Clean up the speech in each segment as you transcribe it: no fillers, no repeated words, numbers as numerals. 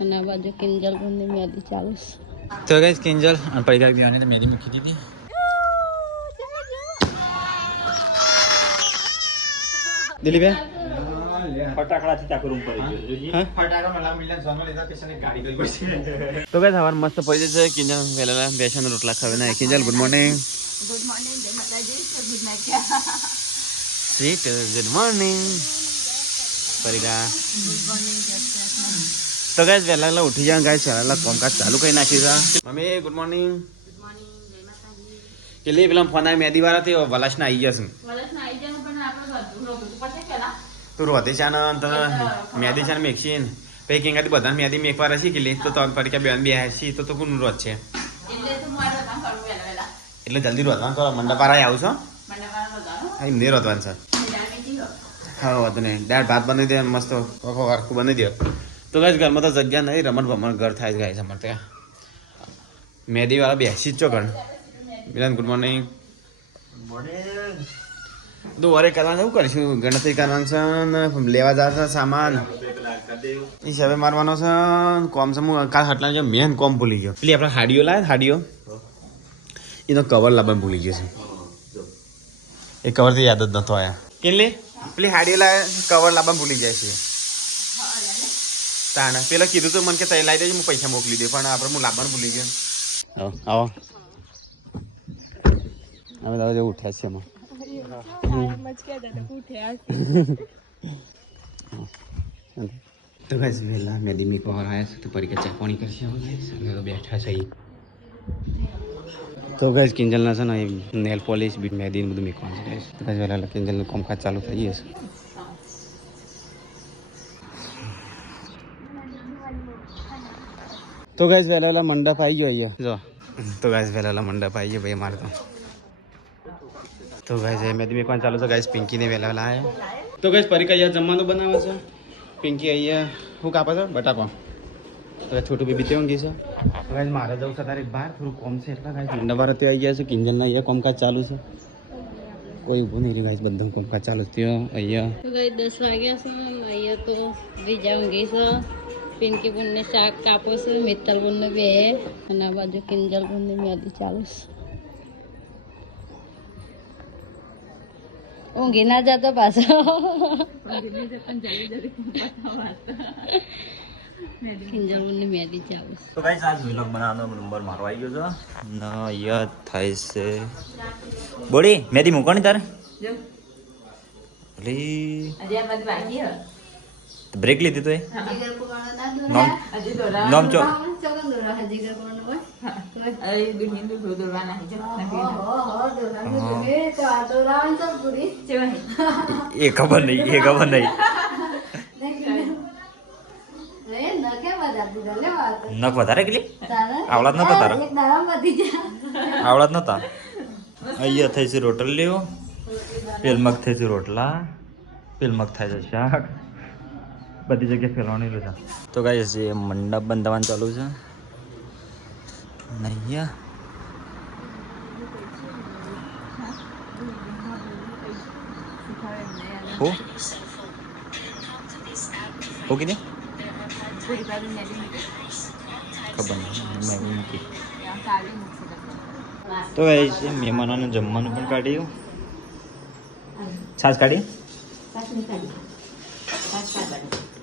અને આ બાજુ કિંજલ બંને મેદી ચાલુ છે. તો ગાઈસ કિંજલ અને પરિવાર બી આને મેદી મૂકી દીધી. દિલીપ ફટાકડાથી ચાકર ઉપર તો ગાઈસ હવાર મસ્ત પડી જશે. કિંજલ વેલા બેસન રોટલા ખાવે ના. Kinjal good morning. Good morning જય માતાજી. Good night. Sweet good morning પરિવાર. Good morning. તો ગાઈસ વહેલા ઉઠી જાય ગાઈસ વહેલા કામકાજ ચાલુ કરી નાખી છે. Mummy good morning. Good morning જય માતાજી. કે લે પેલા ફોન આ મેદી વાળા થી વલાશ ના આવી જશે. વલસ ના આવી જાય પણ આપણે રોકવું પડશે કેલા. તું રોતે છે ને તને મેદી છે ને મેકશીન પછી કેંગાથી બધા મેદી મેકવા રસી કે લે તો તન પરીક્ષા બેન બે હસી તો કોનું રોત છે એટલે તો મારે કામ કરવું વેલા એટલે જલ્દી રોતવાનું કરો. મંડપ વાળા આવું છો મને મારા રોવાનું હા એમને રોતવાનું છે. જાણી જીઓ હા વાંધો નહીં. દાળ ભાત બનાવી દે મસ્ત ઓખો વારખું બનાવી દે. તો ગાઈસ ઘરમાં તો જગ્યા નહીં. રમણ ભમણ ઘર થાય ગાઈસ અમારે ત્યાં મેદી વાળા બેસી જ છો ઘર. બિલાન ગુડ મોર્નિંગ. તો વરે કરવાનું શું કરીશું? ગણતરી કરવાનું છે ને લેવા જશે સામાન હિસાબે મારવાનો છે. કોમ છે હું કાલ હટલા જે મેન કોમ ભૂલી ગયો. પેલી આપણે હાડીઓ લાવે હાડીઓ એનો કવર લાવવાનું ભૂલી ગયો છે. એ કવર થી યાદ જ નતો આયા. કેટલી પેલી હાડીઓ લાવે કવર લાવવાનું ભૂલી જાય છે. તાણે પેલા કીધું તો મને કે તઈ લાવી દેજો હું પૈસા મોકલી દે પણ આપણે હું લાવવાનું ભૂલી ગયો. આવો અમે દાદા ઉઠ્યા છે એમાં. તો ગાઈસ વેલા મેદી મીકવા આવ્યા છે તો પરીક્ષા ચેક પાણી કરશે અમે તો બેઠા છે. તો ગાઈસ કિંજલના છે ને નેલ પોલિશ બી મેદી બધું મીકવાનું છે ગાઈસ. તો ગાઈસ વેલા કિંજલનું કામકાજ ચાલુ થઈ જશે. તો ગાઈસ વેલા મંડપ આવી ગયો અહીંયા જો. તો ગાઈસ વેલા મંડપ આવી ગયો ભાઈ મારે તો ગાઈસ એ મેદી મેકવાનું ચાલુ છે ગાઈસ. પિંકીને વેલા આવ્યા. તો ગાઈસ પરીક્ષા અહીંયા જમવાનું બનાવે છે. પિંકી અહીંયા શું કાપે છે? બટાકો. તો છોટું બેબી તે ઊંઘી છે. તો ગાઈસ મારે જવું છે તારે બહાર થોડું કોમ છે એટલા ગાઈસ મંડપ વાળા ત્યાં આવી ગયા છે. કિંજલના અહીંયા કામકાજ ચાલુ છે. કોઈ ઊભું નહીં રહ્યું ગાઈસ બધું કામકાજ ચાલુ છે ત્યાં અહીંયા. તો ગઈ 10 વાગ્યા છે. અહીંયા તો બીજા ઊંઘી છે. પિંકી બંને શાક કાપો છે. મિત્તલ બંને બે અને આ બાજુ કિંજલ બંને મેદી ચાલુ છે. ઊંઘી ના જતો પાછો. કિંજલ બંને મેદી ચાલુ છે. તો ગાઈસ આજ વ્લોગ બનાવવાનો નંબર મારો આવી ગયો છે ના યાદ થાય છે. બોડી મેદી મૂકવાની તારે અલી બ્રેક લીધી તો એ નામ ચો એ ખબર નહીં નખ વધારે કેટલી આવડત નતો તારો આવડત નતા. અહીંયા થઈ છે રોટલ લેવો પેલ મગ થઈ છે રોટલા પેલ મગ થાય છે શાક બધી જગ્યાએ ફેરવાની લીધા. તો ગાઈસ જે મંડપ બંધાવવાનું ચાલુ છે નૈયા હો કીધી ખબર નહીં. તો ગાઈસ મહેમાનોને જમવાનું પણ કાઢ્યું. છાશ કાઢી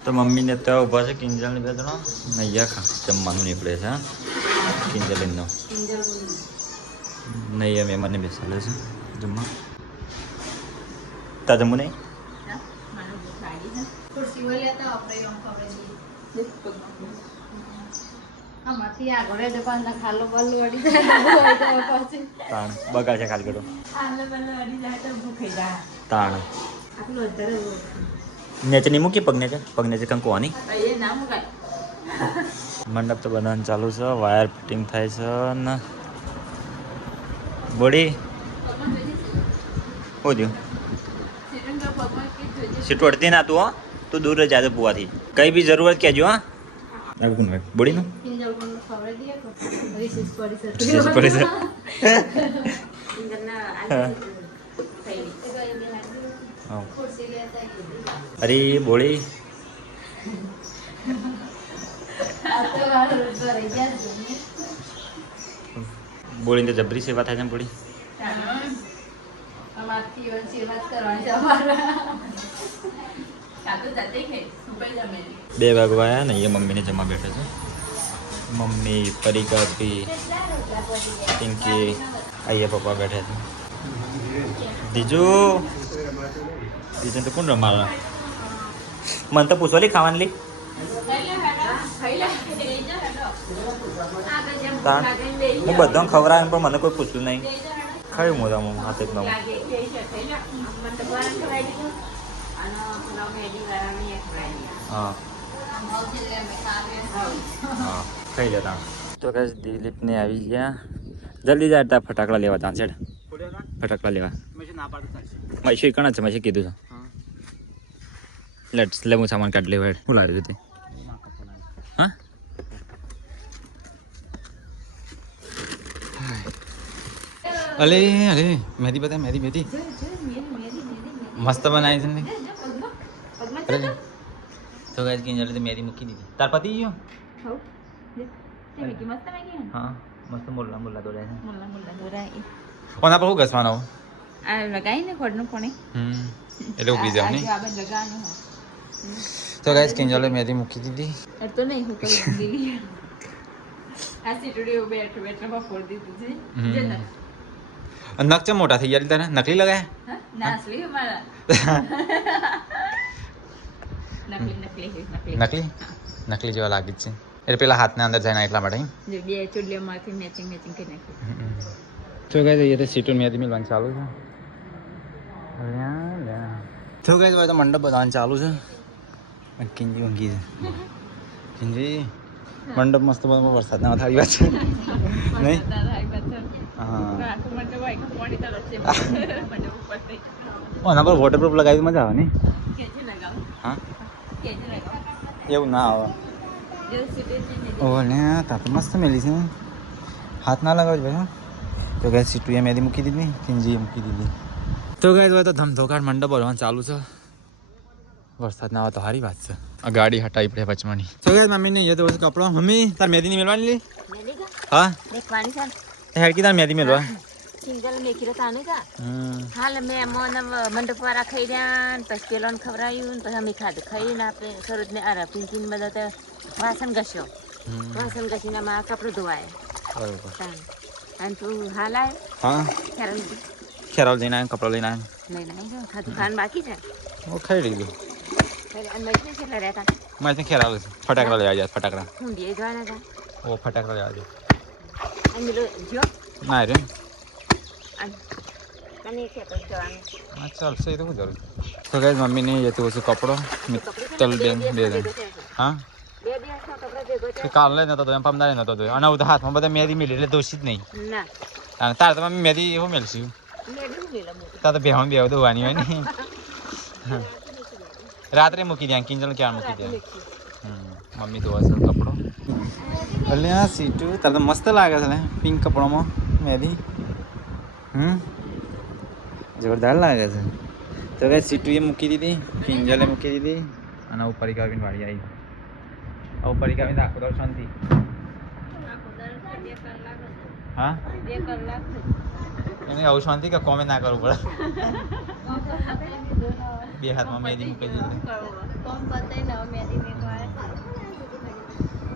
તો મમ્મીને ત્યાં ઊભા છે. કિંજલને બે જણા નૈયા ખા જમવાનું નીકળે છે. કિંજલનો નૈયા મહેમાનને બેસાડે છે જમવા. તા જમવું નહીં તાણ બગા છે ખાલી કરો તાણ નેચે નહીં મૂકી પગને છે કંકુવાની. મંડપ તો બધાને ચાલુ છે. વાયર ફિટિંગ થાય છે ને બોડી હો દઉં સીટ વળતી ના તું. હો તું દૂર જ જાજો પુવાથી. કઈ બી જરૂરત કહેજો. હા બોડીનું અરે બોળી બોલીને તો જબરી સેવા થાય છે બોલી બે વાગવા આવ્યા ને એ મમ્મીને જમવા બેઠા છે મમ્મી પરિકા પી પિંકી અહીંયા પપ્પા બેઠા છે દીજુ તો કોણ રમાડવા મને તો પૂછો લી ખાવાની લી હું બધાને ખવડાવે પણ મને કોઈ પૂછ્યું નહીં ખાયું મોટા મોં હાથ એકદમ હા હા ખાઈ લેતા તો કઈ દિલીપને આવી ગયા જલ્દી જાય ત્યાં ફટાકડા લેવા ત્યાં છે ફટાકડા લેવા મૈસી કણ છે મૈસી કીધું છે લે હું સામાન કાઢ લેવા હું લાવ્યું તે હા અલે અરે મહેંદી બતા મહેંદી મસ્ત બનાવી છે ને અરે તો ગાઈસ કે જલ્દી મહેંદી મૂકી દીધી તાર પતિ ગયો હા મસ્ત મોલ્લા મોલ્લા દોડાય ઓના પર હું ઘસવાનો આ લગાઈને ખોડનું પાણી એટલે ઉભી જાવ ને તો ગાઈસ કિંજલે મહેંદી મૂકી દીધી એ તો નહીં હું કરી દીધી આ સીટડી બેઠો માં ફોડ દીધું છે જે નખ ચમ મોટા થઈ ગયા તારા નકલી લગાયા ના અસલી હમારા નકલી જેવા લાગે છે એટલે પેલા હાથને અંદર જાય એટલા માટે જે બે ચૂડલીઓમાંથી મેચિંગ કરી નાખ્યું તો ગાઈસ ये तो सीटों में आदमी लंच चालू है तो गाइस वो तो मंडप बताने चालू है किंजी वंगी है किंजी मंडप मस्त बन वरसाद ना थारी बात है नहीं हां ना पर वॉटरप्रूफ लगाई तो मजा આવે ને હા એવું ના આવે ઓલે તા તો મસ્ત મેલી છે હાથ ના લગાવજો ભાઈ તો ગાઈસ સીટુએ મેદી મૂકી દીધી કિંજી મૂકી દીધી તો ગાઈસ હવે તો ધમધોકાર મંડપ ભરવાનું ચાલુ છે વરસાદ ના આવે તો સારી વાત છે આ ગાડી હટાવી પડે પચમાની તો ગાઈસ મમ્મીને ये तो કપડો મમ્મી તાર મેદી ની મેલવાની લી હા દેખવાની છે હેડકી તાર મેદી મેલવા સિંગલ મેકીરો તાને કા હાલ મે મોન મંડપ વાળા ખાઈ રહ્યા પછી પેલોન ખવરાયું પછી અમે ખાઈને આપણે સરોજને આરા પિંકીન બધા તો વાસણ ઘસ્યો વાસણ ઘસીને માં કપડું ધોવાય બરોબર અને તું હાલ આય હા ખેરાલ જઈને આવ્યો કપડા લઈને આવ્યો લઈને આવી ખાધું ખાન બાકી છે હું ખાઈ લીધું અને મૈત્રી કેટલા રહેતા મેં ખેરાલ ફટાકડા લેવા જાય ફટાકડા હું બે જવાના હતા ઓ ફટાકડા લેવા જાય અને મિલો જો ના રે અને કે તો જવાનું હા ચાલશે એ તો જરૂર તો ગાઈસ મમ્મીને ये तो કપડો મિત્તલ બેન બે હા બે દિવસનો કપડા ભેગો છે કાલે નતો તો એમ પમદારે નતો તો અને ઉધા હાથમાં બધા મેદી મિલી એટલે દોષી જ નહીં ના અને તાર તો મમ્મી મેદી એવું મેલશું મેડું મિલો મોટું તાર તો બેહણ બેવ દોવાની હોય ને રાત્રે મૂકી દે કિંજલ ક્યાં મૂકી દે મમ્મી તો અસલ કપડો એટલે આ સીટું તાર તો મસ્ત લાગે છે ને પિંક કપડામાં મેદી જોરદાર લાગે છે તો કઈ સીટું એ મૂકી દીધી કિંજલે મૂકી દીધી અને ઉપર કાવીને વાળી આવી ઉપર કાવીને આખો દોર શાંતિ હા 2 કલાક એને આવું શાંતિ કે કોમે ના કરવું પડે બે હાથમાં મેદી મૂકી દીધી કોમ પતાઈ ન મેદી મેકવાય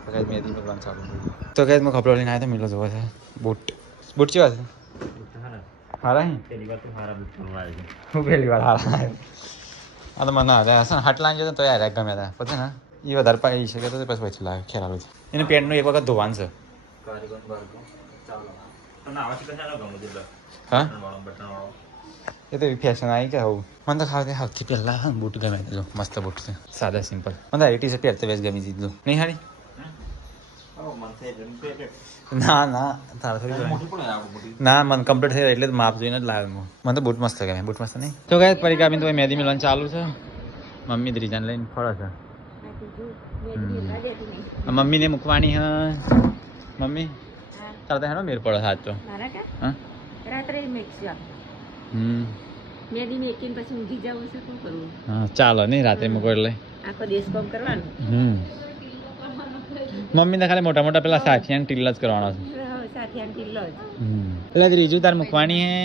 તો કઈ મેદી મૂકવાનું ચાલુ તો કઈ મેં કપડો લઈને આવ્યો તો મિલો જોવા છે બૂટ બૂટ કેવા છે હારા હે પહેલી વાર તો હારા બુક કરવા આવે છે હું પહેલી વાર હારા આ તો મને હારે હશે ને હાટ લાંજો તો યાર ગમે ત્યાં પછી ને એ વધારે પાડી શકે તો પછી પછી લાગે ખેલાડું છે એને પેન્ટનું એક વખત ધોવાનું છે કારીગર બારકો ચાલો તમને આવાથી કશા ન ગમો દિલ્લા હા બટન વાળો એ તો એવી ફેશન આવી કે આવું મને તો ખાવા સૌથી પહેલાં બૂટ ગમે જો મસ્ત બૂટ છે સાદા સિમ્પલ મને આઈટી છે પહેરતો વેસ ગમી દીધું નહીં હારી ના ના તારા થોડી ના મને કમ્પ્લીટ થઈ એટલે માપ જોઈને જ લાવે મને તો બૂટ મસ્ત ગમે બૂટ મસ્ત નહીં તો ગાય પરિકાબીન તો મહેંદી મિલવાનું ચાલુ છે મમ્મી ત્રીજાને લઈને ફળે છે મમ્મીને મૂકવાની હ મમ્મી તારા હેનો મેર પડે હાથ તો મારા કા હા રાત્રે મેકશું મેદી મેકીને પછી ઊંઘી જવું છે શું કરવું હા ચાલો નહીં રાત્રે મૂકો એટલે આખો દિવસ કામ કરવાનું મમ્મીને ખાલી મોટા મોટા પેલા સાથિયાને ટીલા જ કરવાનો છે સાથિયાનો ઢીલો જ. એટલે ત્રીજું તાર મૂકવાની હે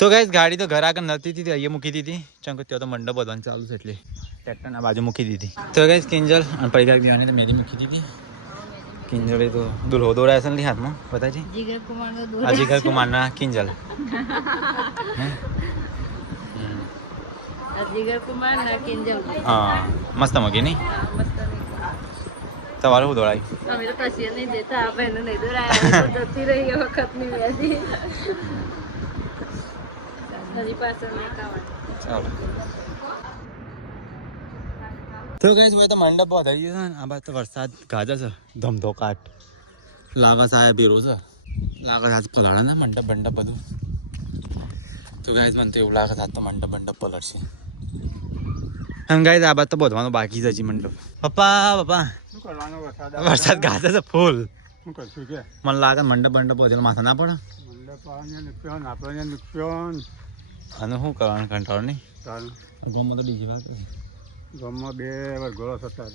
તો ગાઈસ ગાડી તો ઘર આગળ નતી હતી અહીંયા મૂકી દીધી ચંક ત્યાં તો મંડપ બધવાનું ચાલુ છે એટલે ટ્રેક્ટરના બાજુ મૂકી દીધી તો ગાઈસ કિંજલ અને પૈગા બિયાને તો મેરી મૂકી દીધી કિંજલ એ તો દુલ્હો દોડાય છે ને હાથમાં બતાજી જીગર કુમારનો દૂર. આ જીગર કુમારના કિંજલ જીગર કુમાર ના કિંજલ. હા મસ્ત મૂકી નહીં હા, મસ્ત નહીં. તમારે શું દોડાય અમે તો કશી નહીં દેતા આપણે એને નહીં દોરાયા જતી રહી એ વખતની વેદી હજી પાછળ નહીં ખાવાનું. ચાલો તો ગાઈસ હવે તો મંડપ વધારી ગયો છે ને આ બાદ તો વરસાદ ગાજે છે ધમધો કાટ લાગે છે આ બેરો છે લાગે છે આજ પલાળે ને મંડપ બંડપ બધું તો ગાઈસ મને તો એવું લાગે છે આજ તો મંડપ પલળશે અને ગાઈસ આ બાદ તો બધવાનું બાકી છે હજી મંડપ પપ્પા વરસાદ ગાજે છે ફૂલ મને લાગે મંડપ બધેલ માથા ના પડે અને શું કરવાનું કંટાળો નહીં ગામમાં તો બીજી વાત ગામમાં 2 વાર ગોળો થતા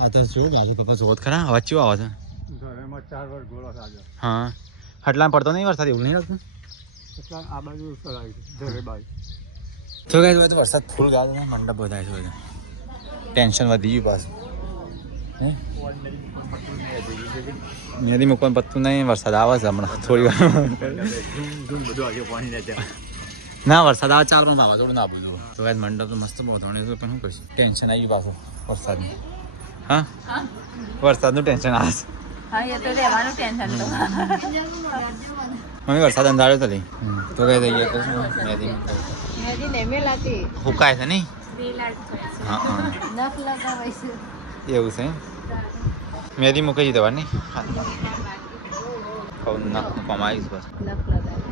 આ તો શું ગાજી પપ્પા જોત ખરા અવાજ ચેવો આવે છે એમાં 4 વાર ગોળો થયો હા હટલા પડતો નહીં વરસાદ એવું નહીં લાગતું એટલે આ બાજુ ચલાવી ઘરે બાજુ તો ગાઈસ તો વરસાદ ફૂલ ગાજે છે મંડપ બધાય છે બધું ટેન્શન વધી ગયું પાછું હે મેદી મૂકવાનું પત્તું નહીં વરસાદ આવે છે હમણાં થોડી વાર ના વરસાદ આવે ચાલ પણ વાવાઝોડું ના બધું તો ગાઈસ મંડપ તો મસ્ત બોધવાનું છે પણ શું કરીશું ટેન્શન આવી ગયું પાછું વરસાદનું હા વરસાદનું ટેન્શન આવે છે હા એ તો રહેવાનું ટેન્શન તો. મમ્મી વરસાદ અંધાર્યો તો લઈ તો કઈ થઈ ગયા તો શું મેદી મેદી ને મેલાતી હુકાય છે નહીં મેલાત હા હા નખ લગાવાય છે. એવું છે મેદી મૂકી દીધી તમારે નહીં કહું નાખવામાં આવીશ બસ નખ લગાવાય.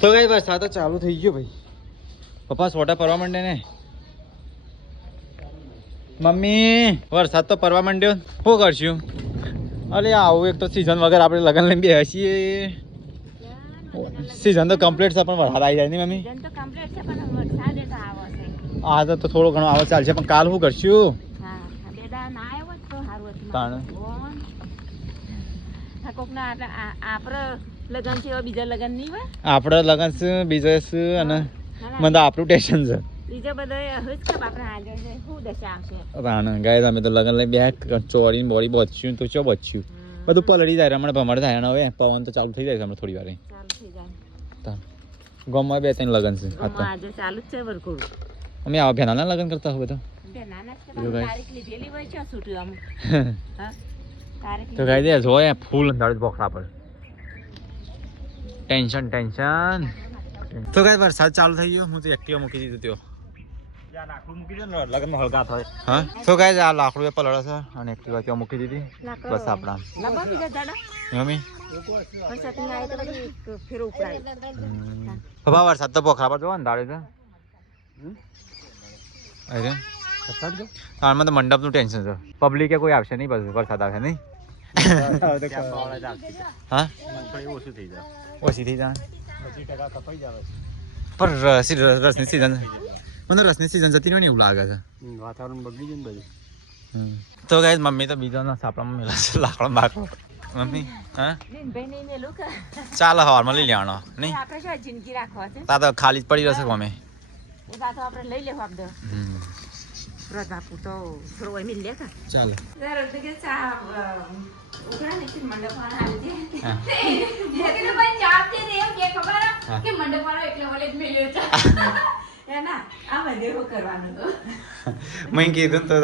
તો કઈ વરસાદ તો ચાલુ થઈ ગયો ભાઈ પપ્પા સોટા પડવા માંડે ને મમ્મી વરસાદ તો પડવા માંડ્યો શું કરશું અરે આવું એક તો સિઝન વગર આપણે લગન લઈને બેસીએ સિઝન તો કમ્પ્લીટ છે પણ વરસાદ આવી જાય નહીં મમ્મી જન તો કમ્પ્લીટ છે પણ વરસાદ એ તો આવે છે. આ તો થોડો ઘણો આવો ચાલશે પણ કાલ શું કરશું હા બે દા ના આવ્યો હોત તો સારું હતું. તાણે. કોકના આપણે લગન છે એવા બીજા લગન નહીં હોય. આપણે લગન છે બીજા છે અને મને તો આપણું ટેન્શન છે બીજા બધા હવે જ કે આપણે હાજર છે શું દશા આવશે. રાણ ગાય અમે તો લગન લઈ બે ચોરીને બોડી બચ્યું તો ચો બચ્યું બધું પલળી જાય હમણાં ભમર થાય અને હવે પવન તો ચાલુ થઈ જાય છે હમણાં થોડી વાર ચાલુ થઈ જાય. ગામમાં 2-3 લગન છે આ તો આજે ચાલુ જ છે વરઘોડું. અમે આવા ભેનાના લગન કરતા હોય તો બે નાના છે જો પણ guys. તારીખ લીધેલી હોય છે છૂટ્યું આમ. હા તારીખ તો ગાય દે જોય ફૂલ અંધારું બોખરા પર ટેન્શન તો ગાય વરસાદ ચાલુ થઈ ગયો હું તો એક્ટિવા મૂકી દીધું ત્યો હા તો ગાય આ લાકડું એ પલળે છે અને એક્ટિવા ત્યાં મૂકી દીધી બસ આપણા લાંબા બીજા દાડા મમ્મી વરસાદ નહીં આવે તો પછી ફેરો ઉપડાય. બાબા વરસાદ તો બોખરા પર જોવા અંધારું છે અરે હાલમાં તો મંડપનું ટેન્શન છે પબ્લિકે કોઈ આવશે નહીં બસ વરસાદ આવશે નહીં હા ઓછી થઈ જાય પણ રસની સિઝન મને રસની સિઝન જતી રહી ને એવું લાગે છે વાતાવરણ બગડી જાય ને બધું તો ગાઈસ મમ્મી તો બીજાના સાપડામાં મેલા છે લાકડો બાકડો મમ્મી હા ભાઈ નહીં મેલું કે ચાલો હવારમાં લઈ લેવાનો નહીં આપણે શું જિંદગી રાખવા છે તા તો ખાલી જ પડી રહેશે મમ્મી એ વાત આપણે લઈ લેવું આપણે વ્રત આપું તો થોડું હોય મિલ લેતા ચાલો મેં કીધું તો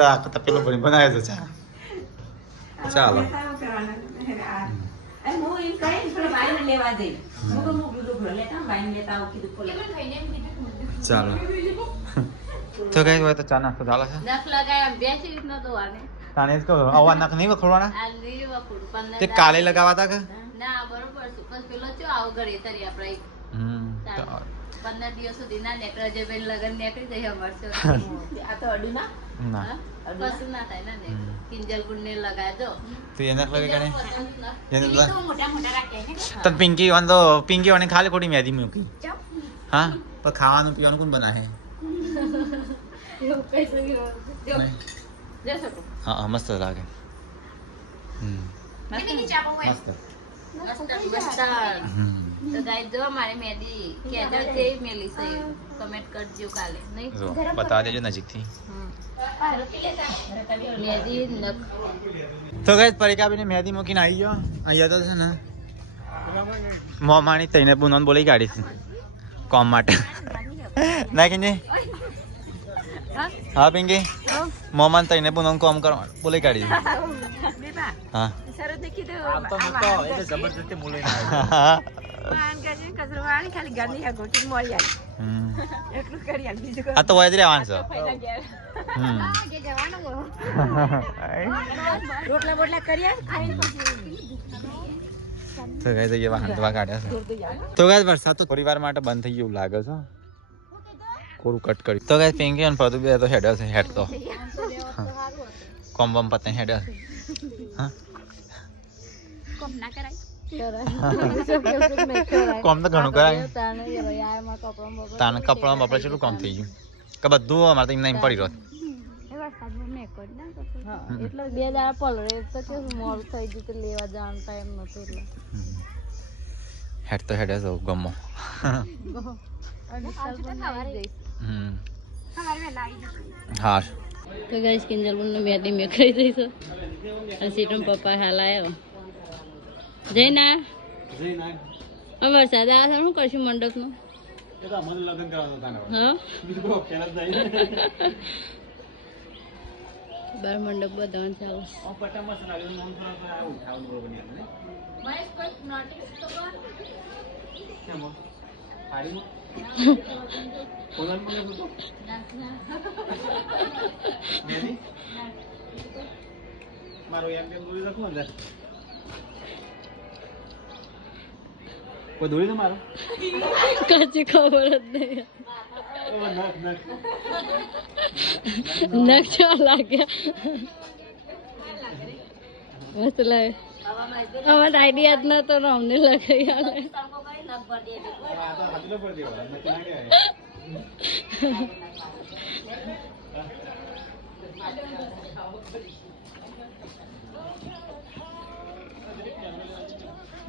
પેલો ભણી બનાવ્યો તો ચા ચાલો ચાલો તો કઈ હોય તો ચા નાખતો ચાલે છે નખ લગાય બેસી રીતનો તો આને તાને જ કહો અવાજ નાખ નહીં વખોડવાના આ લીલી વખોડ પણ તે કાલે લગાવા તા કે ના બરોબર છે બસ પેલો ચો આવો ઘરે તરી આપણે 15 દિવસ સુધી ના નેકળે જે બેન લગન નેકળી જાય અમારસો આ તો અડું ના ના બસ ના થાય ને કિંજલ ગુણને લગાય દો તો એને લગે કને એને તો મોટા મોટા રાખે ને તન પિંકી વાને ખાલી ખોટી મેદી મૂકી હા પણ ખાવાનું પીવાનું કોણ બનાવે એવું કઈ સગી જો જશો તો હા હા મસ્ત લાગે મસ્ત તો ગાઈ જો મારી મેદી કેજો જેવી મેલી છે કમેન્ટ કરજો કાલે નહીં જો બતાવી દેજો નજીકથી મેદી નખ તો ગાઈસ પરિકાબીને મહેંદી મૂકીને આવી ગયો અહીંયા તો છે ને મોમાણી તઈને પૂનમ બોલી કાઢી છે કોમ માટે ના કે હા પિંકી મોમાન તઈને પૂનમ કોમ કરવા બોલી કાઢી હા સરદ ને કીધું જબરજસ્તી બોલી માન કાજે કસરો વાળી ખાલી ગાની આ ગોટી મોળી આવી એટલું કરી આલ બીજું આ તો વૈદ રહેવાનું છે પહેલા ગયા કે જવાનું રોટલા બોટલા કર્યા ખાઈને પછી તો ગાઈસ ये वाहन दवा काढ्या तो गाइस वरसाद तो थोड़ी વાર માટે બંધ થઈ ગયું લાગે છે કોરું કટ કરી તો ગાઈસ પિંકી અને પદુ બે તો હેડ્યા છે હેડ તો કોમ બમ પતે હેડ્યા છે હા કોમ ના કરાય કોમ તો ઘણું કરાય તાને કપડા બપડા કેટલું કામ થઈ ગયું કે બધું અમારે તો એમને એમ પડી રહ્યો એટલે 2 દાડા પલરે તો કેવું મોડું થઈ ગયું તો લેવા જવાનો ટાઈમ નતો એટલે હેડ તો હેડ્યા છે ગમો હા તો ગાઈસ કિંજલ બોલને મેદી મે ખાઈ દઈ છે અને સીટમ પપ્પા હાલ આવ્યો જયના વરસાદ આવે શું કરશું મંડપનું હા બાર મંડપ બધાને ચાલુ કચ્છી ખબર જ નહીં નકશા લાગ્યા મસ્ત લાગે અમારે આઈડિયા જ નતો અમને લગાઈ આવે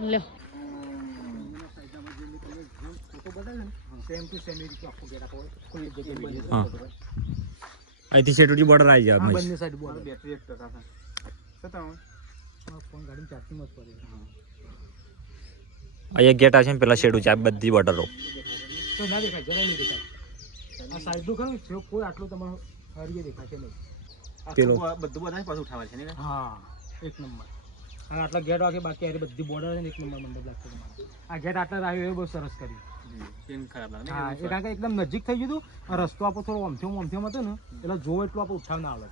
લો અહીંથી શેટુજી બોર્ડર આવી જાય બંને સાઈડ બોર્ડર બેટરી 1% ફોન ગાડી ચાર્જિંગ મત પડે અહીંયા ગેટ આવશે ને પેલા શેડું છે આ બધી બોર્ડરો તો ના દેખાય જરા નહીં દેખાય આ સાઈડ નું ખરું છે કોઈ આટલું તમારો હરીએ દેખાશે નહીં પેલો બધું બધા પાછું ઉઠાવે છે ને હા એક નંબર અને આટલા ગેટ વાગે બાકી આ બધી બોર્ડર છે ને એક નંબર મંડપ લાગશે તમારે આ ગેટ આટલા આવ્યો એ બહુ સરસ કર્યું હા એ કારણ કે એકદમ નજીક થઈ ગયું હતું રસ્તો આપણો થોડો ઓમથેમ હતો ને એટલે જો એટલું આપણે ઉઠાવ ના આવે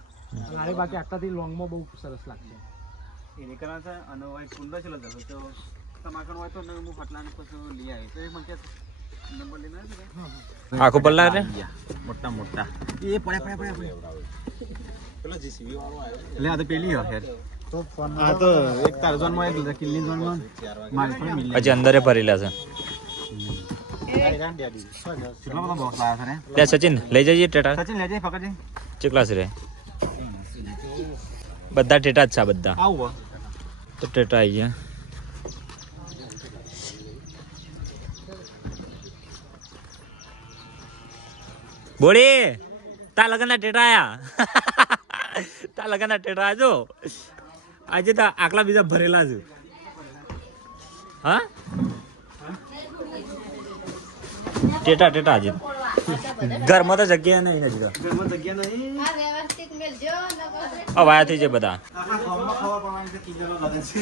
અને બાકી આટલાથી લોંગમાં બહુ સરસ લાગશે એની કારણ છે અને એક કુંડા ચલો જતો તો તમાકણ હોય તો હું ફટલાને પછી લઈ આવી તો એ મને નંબર લઈને આવી આખું પલ્લા રે મોટા મોટા એ પડ્યા પેલો જીસીબી વાળો આવ્યો એટલે આ તો પેલી હેર આ તો એક તાર ઝોનમાં એક કિલ્લી ઝોનમાં મારી પણ મિલી પછી અંદરે ભરેલા છે કેટલો બધો બોક્સ લાવ્યા છે ને ત્યાં સચિન લઈ જઈએ ટેટા સચિન લેજે પકડજે ચેકલા છે રે બધા ટેટા જ છે આ બધા આવું તો ટેટા આવી ગયા બોડી તા લગનના ટેટા આયા તા લગનના ટેટા જો આજે તો આકલા બીજા ભરેલા છે હા ટેટા ટેટા આજે ઘરમાં તો જગ્યા નહીં નથી ઘરમાં જગ્યા નહીં વાયા થઈ જાય બધા આખા ગામમાં ખબર પડવાની છે કિલ્લાનો લગન છે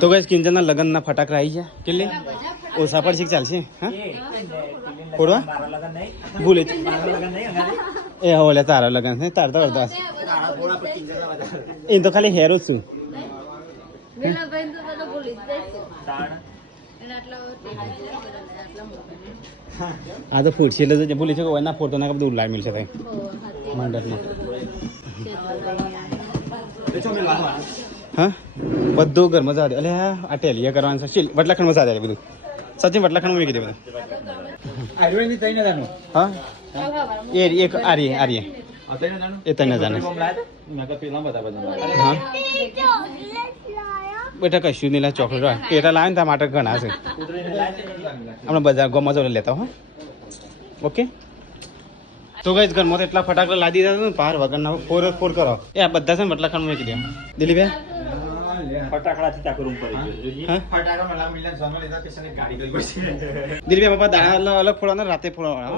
તો ગાઈસ કિંજલના લગનના ફટાકડા આવી ગયા કેટલી ઓછા પર શીખ ચાલશે હા ફોડવા ભૂલે એ ઓલે તારા લગન છે તાર તો અરદાસ એ તો ખાલી હેરો જ છું આ તો ફૂટશે એટલે ભૂલી છે કે ના ફોટો ના બધું લાવી મળશે મંડપમાં હા બધું ઘરમાં જવા દે અલે આ ટેલીએ કરવાનું છે વટલાખંડમાં જવા દે બધું સચિન વટલાખંડમાં મૂકી દે બધું હા એ એક આર્ય એ તને જાણે હા બેટા કશું નહીં લા ચોકલેટ પેટા લાવે ને ત્યાં માટે ઘણા છે આપણે બજાર ગમો જો લેતા હો ઓકે તો ગઈ ઘરમાં તો એટલા ફટાકડા લાદી દીધા ને પાર વગરના ફોર કરો એ આ બધા છે ને વટલાખંડ મૂકી દે દિલીપભાઈ ફટાકડાથી ચાકુ રૂમ પડી ગયો દિલીપભાઈ પપ્પા દાણા અલગ ફોડવાના રાતે ફોડવાના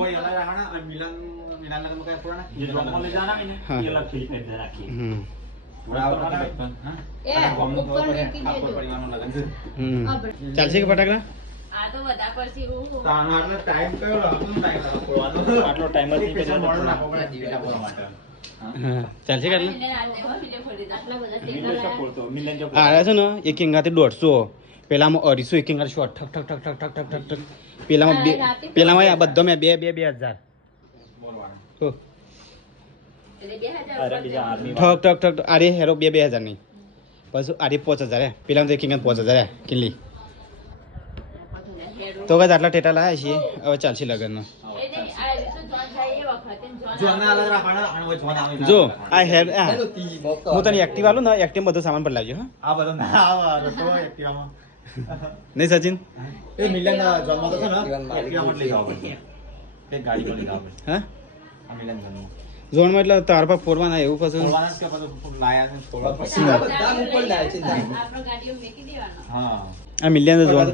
ચાલશે કે ફટાકડા આ તો બધા પરથી રૂ આટલો ટાઈમ જ ચાલશે કે બધા આ છે ને એક એંગાથી 150 પેલામાં 250 એક એંગાથી શોર્ટ ઠક ઠક ઠક ઠક ઠક ઠક ઠક પેલામાં આ બધો મેં 2000 ઠક ઠક ઠક આરે હેરો 2000 નહીં પછી આરે 5000 પેલા તો એક એંગાથી 5000 કિલ્લી તો કઈ આટલા ટેટા લાયા છીએ હવે ચાલશે લગનનો જો આ હેર હું તને એક્ટિવ આલું ને એક્ટિવ બધો સામાન પર લાવજો હા નહીં સચિન હા ઝોનમાં એટલે તાર પર ફોડવાના એવું પછી આ મિલિયન ઝોન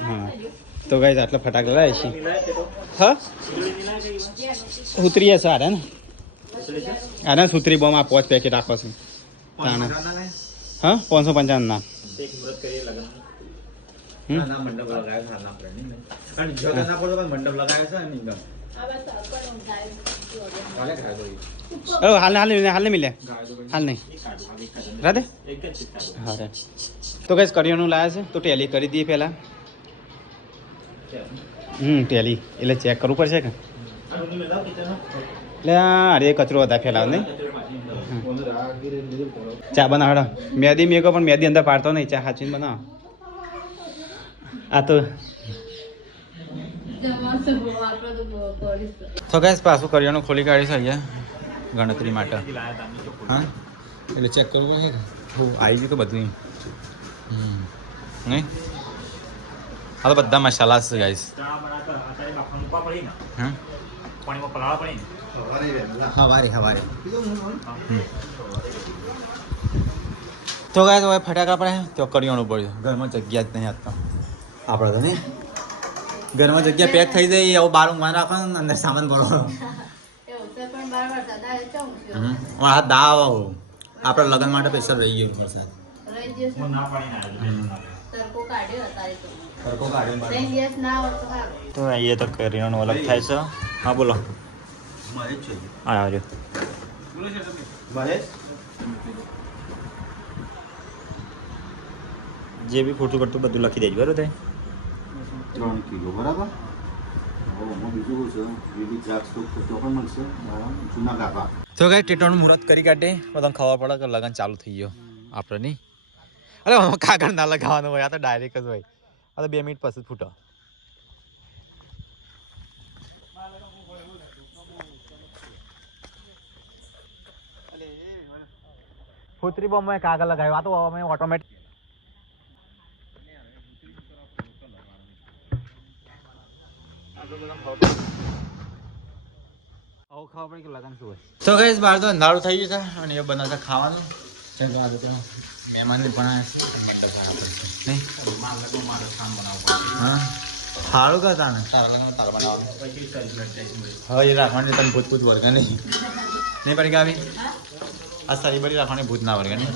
હા તો ગાઈસ આટલા ફટાકડા લાવે છે હા સુતરી છે આરે ને આરે સુતરી બોમ આ 5 પેકેટ આપો છે તાણા હા 555 ના હાલ મિલે હાલ નહીં રાધે હા રે તો કઈ કરિયાણું લાયા છે તો ટેલી કરી દઈએ પહેલા ટેલી એટલે ચેક કરવું પડશે કે એટલે અરે કચરો વધારે ફેલાવ નહીં ચા બનાવડા મેદી મેકો પણ મેદી અંદર પાડતો નહીં ચા હાચીને બનાવો આ તો ગાઈસ પાછું કરિયાણું ખોલી કાઢીશ અહીંયા ગણતરી માટે હા એટલે ચેક કરવું પડશે કે આવી ગયું તો બધું નહીં આ તો બધા મસાલા છે ગાઈસ હવારે તો ગાઈસ હવે ફટાકડા પડે તો કરિયાણું પડ્યું ઘરમાં જગ્યા જ નહીં આપતા આપણે તો નહીં ઘરમાં જગ્યા પેક થઈ જાય આવું બાર ઊંઘવાનું રાખવાનું અંદર સામાન ભરો હા દાવ આપણે લગ્ન માટે પૈસા રહી ગયું વરસાદ તો અહીંયા તો કરિયાણું અલગ થાય છે હા બોલો હા આવ્યો જે બી ખોટું કરતું બધું લખી દેજો બરોબર 3 કિલો બરાબર તો કઈ ટેટોનું મુહૂર્ત કરી કાઢે બધાને ખબર પડે કે લગન ચાલુ થઈ ગયો આપણે નહીં અરે કાગળ ના લગાવવાનું હોય આ તો ડાયરેક્ટ જ હોય આ તો 2 મિનિટ પછી ફૂટો ફૂતરી બોમ્બ મેં કાગળ લગાવ્યો આ તો અમે ઓટોમેટિક તો ગાઈસ બહાર તો અંધારું થઈ ગયું છે અને એ બનાવતા ખાવાનું મહેમાન બનાવે છે નહીં હા સારું કરતા ને તારા લગ્ન તારા બનાવવાનું હા એ રાખવાની તને ભૂત ભૂત વર્ગા નહીં પડી ગાવી આ સારી બડી રાખવાની ભૂત ના વર્ગા નહીં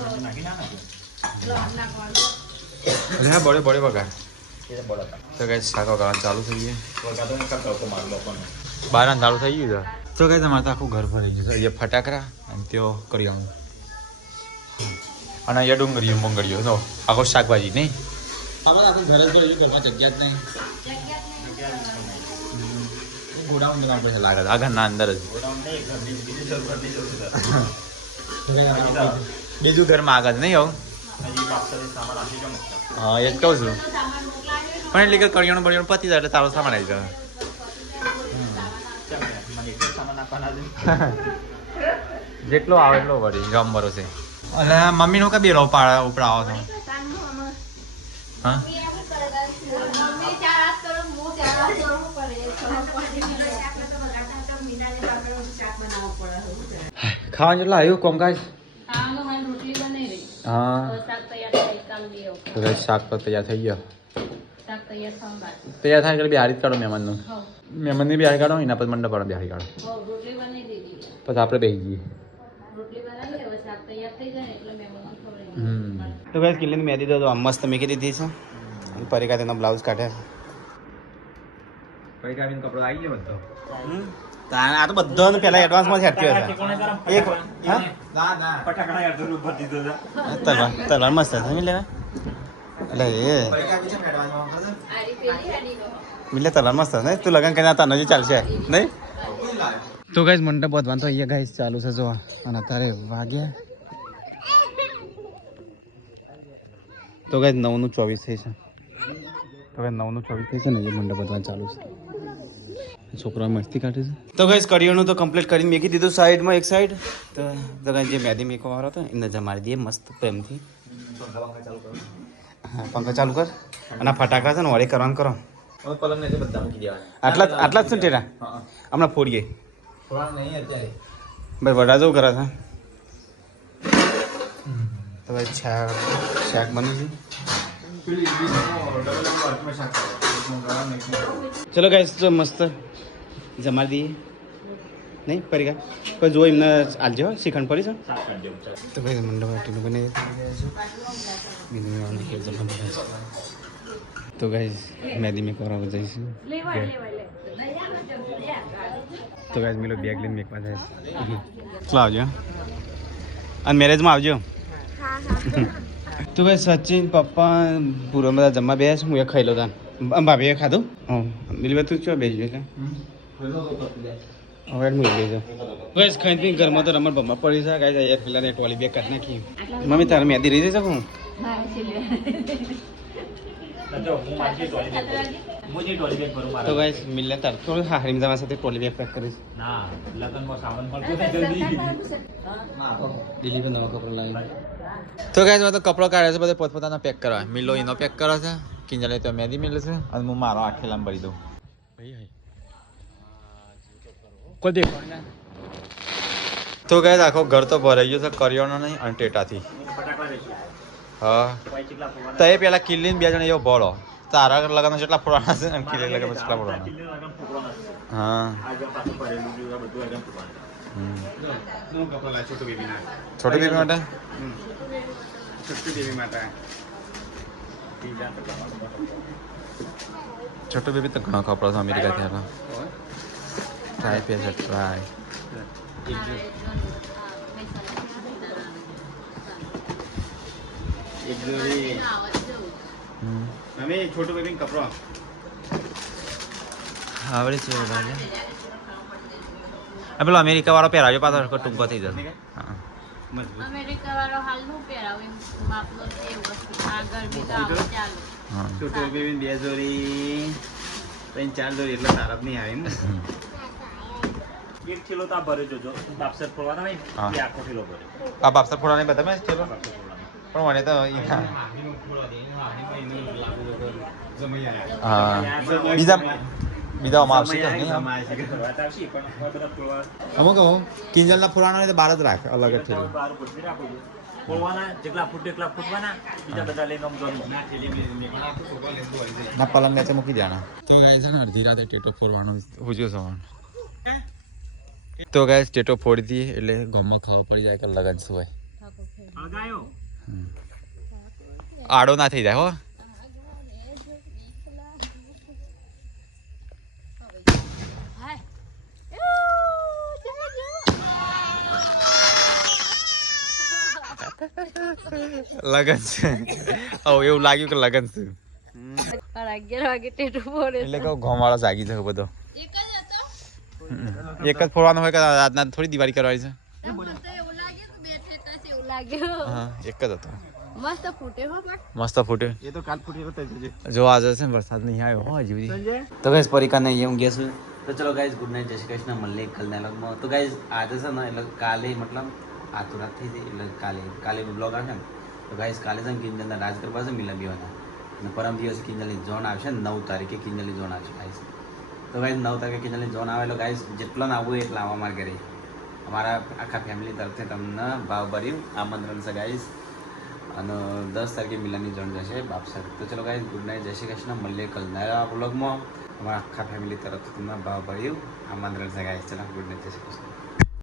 બળે બળે બગા તો કઈ શાકો ખાવાનું ચાલુ થઈ ગયું બહાર અંધારું થઈ ગયું તો કઈ તમારે તો આખું ઘર ભરાઈ ગયું છે એ ફટાકડા અને તેઓ કરિયાણું અને અહીંયા ડુંગળીઓ બંગડીઓ તો આખો શાકભાજી નહીં અમારે આખું ઘર જ ભરાઈ ગયું ઘરમાં જગ્યા જ નહીં ગોડાઉન જવાનું પછી લાગે આ ઘરના અંદર જ બીજું ઘરમાં આગળ નહીં આવું હા એ જ કહું છું પણ એટલે કે કરિયાણું બરિયાણું પતી જાય એટલે તારો સામાન આવી જાય જેટલો આવે એટલો વળી ગમ ભરોસે એટલે મમ્મીનો કે બેલો ઉપડાવો છો હા ખાવાનું જેટલા આવ્યું કોમકાજ હા તો ભાઈ શાક તો તૈયાર થઈ ગયો તૈયાર થાય એટલે બિહારી જ કાઢો મહેમાનનું મહેમાનની બિહારી કાઢો એના પછી મંડપ વાળા બિહારી કાઢો પછી આપણે બેસી જઈએ તો ગાઈસ કિલ્લીની મહેંદી તો મસ્ત મેકી દીધી છે અને પરિકા તેનો બ્લાઉઝ કાઢ્યા પરિકાવીનો કપડો આવી ગયો બધો આ તો બધાને પહેલા એડવાન્સમાં સેટ કર્યો છે એક હા ફટાકડા યાર ઉપર દીધો તલવાર મસ્ત છે નહીં લેવા એટલે એ મિલે તલવાર મસ્ત ને તું લગન કરીને તને જ ચાલશે નહીં તો ગાઈસ મંડપ બધવાનું તો અહીંયા ગાઈસ ચાલુ છે જો અને અત્યારે વાગ્યા તો ગાઈસ 9:24 થઈ છે તો ગાઈસ 9:24 થઈ છે ને એ મંડપ બધવાનું ચાલુ છે છોકરા મસ્તી કાઢે છે તો ગાઈસ કરિયાણું તો કમ્પ્લીટ કરીને મેકી દીધું સાઈડમાં એક સાઈડ તો ગાઈસ જે મહેંદી મેકવાવાળો હતો એને જમાડી દઈએ મસ્ત પ્રેમથી હા પંખા ચાલુ કર અને ફટાકડા છે ને વળી કરવાનું કરો પલંગ ને બધા મૂકી દેવા આટલા જ છે ટેરા હમણાં ફોડીએ નહીં અત્યારે ભાઈ વડા જેવું કરે છે તો ભાઈ શાક બન્યું છે ચલો ગાઈસ તો મસ્ત જમાડી દઈએ નહીં પરિકા કોઈ જો એમને આલજો શ્રીખંડ પડી છે તો ભાઈ મંડપ આટીનું બને તો ગાઈસ મહેંદી મેં કરવા જઈશું તો ગાઈસ મેલો બેગ લઈને મેકવા જાય ચલો આવજો અને મેરેજમાં આવજો તો ભાઈ સચિન પપ્પા પૂરો બધા જમવા બેસ હું એ ખાઈ લો તાન ભાભીએ ખાધું હા બીજી તું ચો બેસજો એટલે હવે હું બેસજો બસ ખાઈ પી ઘરમાં તો રમણ બમવા પડી છે ગાઈસ એક પેલા ટોલી બેગ કાઢી નાખી મમ્મી તારે મહેંદી રહી જશે હું તો ગાઈસ મિલને તાર થોડું હારીમ જવા સાથે ટ્રોલી બેગ પેક કરીશ ના લગનમાં સામાન મળતો જલ્દી દિલ્હી પર નવો કપડો લાવી તો ગાઈસ મેં તો કપડો કાઢ્યો છે બધે પોતપોતાના પેક કરવા મિલો એનો પેક કરે છે કિંજલે તો મહેંદી મિલે છે અને હું મારો આખેલામાં ભરી દઉં કોઈ દેખો તો ગાઈસ આખો ઘર તો ભરાઈ ગયો છે કરિયાણો નહીં અને ટેટાથી હા તો એ પેલા કિલ્લીને બે જણ એવો ભળો તારા લગન કેટલા ફોડવાના છે અને કિલ્લી લગન કેટલા ફોડવાના હા છોટી બેબી માટે છોટો બેબી તો ઘણો કપડો છે અમેરિકાથી આવ્યો ટ્રાય પે છે ટ્રાય એક જોડી અમે છોટો બેબી કપડો આવડે છે પેલો અમેરિકા વાળો પહેરાવ્યો પાછો ટૂંકો થઈ જશે હા અમેરિકા વાળો હાલ નું પહેરાવે બાપનો એ વસ્તુ આગળ બીજા ચાલુ છોટો બેબી બે જોડી 3-4 જોડી એટલે તારા નહીં આવે ને એક કિલો તો ભરે જોજો બાપસર ફોડવાના નહીં એ આખો કિલો ભરે આ બાપસર ફોડા નહીં બધા મેં ચલો પણ મને તો હા બીજા આવશે કે નહીં અમુક કિંજલના ફોડાનો હોય તો બાર જ રાખે અલગ જ થઈ જેટલા ફૂટ એટલા ફૂટવાના બીજા બધા લઈને ના પલંગ નીચે મૂકી દેવાના તો ગાય છે ને અડધી રાતે ટેટો ફોડવાનો હુજ્યો સવાનો તો ગાય ટેટો ફોડી દઈએ એટલે ગમમાં ખાવા પડી જાય કે લગન શું હોય આડો ના થઈ જાય હો લગન છે એવું લાગ્યું કે લગન છે એટલે કહું ઘઉં વાળો જાગી જાય બધો એક જ ફોડવાનો હોય કે આજના થોડી દિવાળી કરવાની છે હા એક જ હતો મસ્ત ફૂટ્યો એ તો કાલ ફૂટ્યો જો આજે છે ને વરસાદ નહીં આવ્યો હો હજી તો ગાઈસ પરિકાને એમ કે છે તો ચલો ગાઈસ ગુડ નાઇટ જય શ્રી કૃષ્ણ મળીએ કાલના વ્લોગમાં તો ગાઈસ આજે છે ને એટલે કાલે મતલબ આતો રાત થઈ ગઈ એટલે કાલે બ્લોગ આવશે ને તો ગાઈસ કાલે છે ને કિંજલના રાજ કરવા છે મિલા બીવાના અને પરમ દિવસે કિંજલની જોન આવશે ને 9 તારીખે કિંજલની જોન આવશે ગાઈસ તો ગાઈસ 9 તારીખે કિંજલની જોન આવે એટલે ગાઈસ જેટલો ના આવવું એટલા આવવા માર ઘરે અમારા આખા ફેમિલી તરફથી તમને ભાવ ભર્યું આમંત્રણ છે ગાઈસ અને 10 તારીખે મિલાની જોન જશે બાપસર તો ચલો ગાઈસ ગુડ નાઇટ જય શ્રી કૃષ્ણ મળીએ કાલના વ્લોગમાં અમારા આખા ફેમિલી તરફથી તમને ભાવ ભર્યું આમંત્રણ છે ગાઈસ ચલો ગુડ નાઇટ જય શ્રી કૃષ્ણ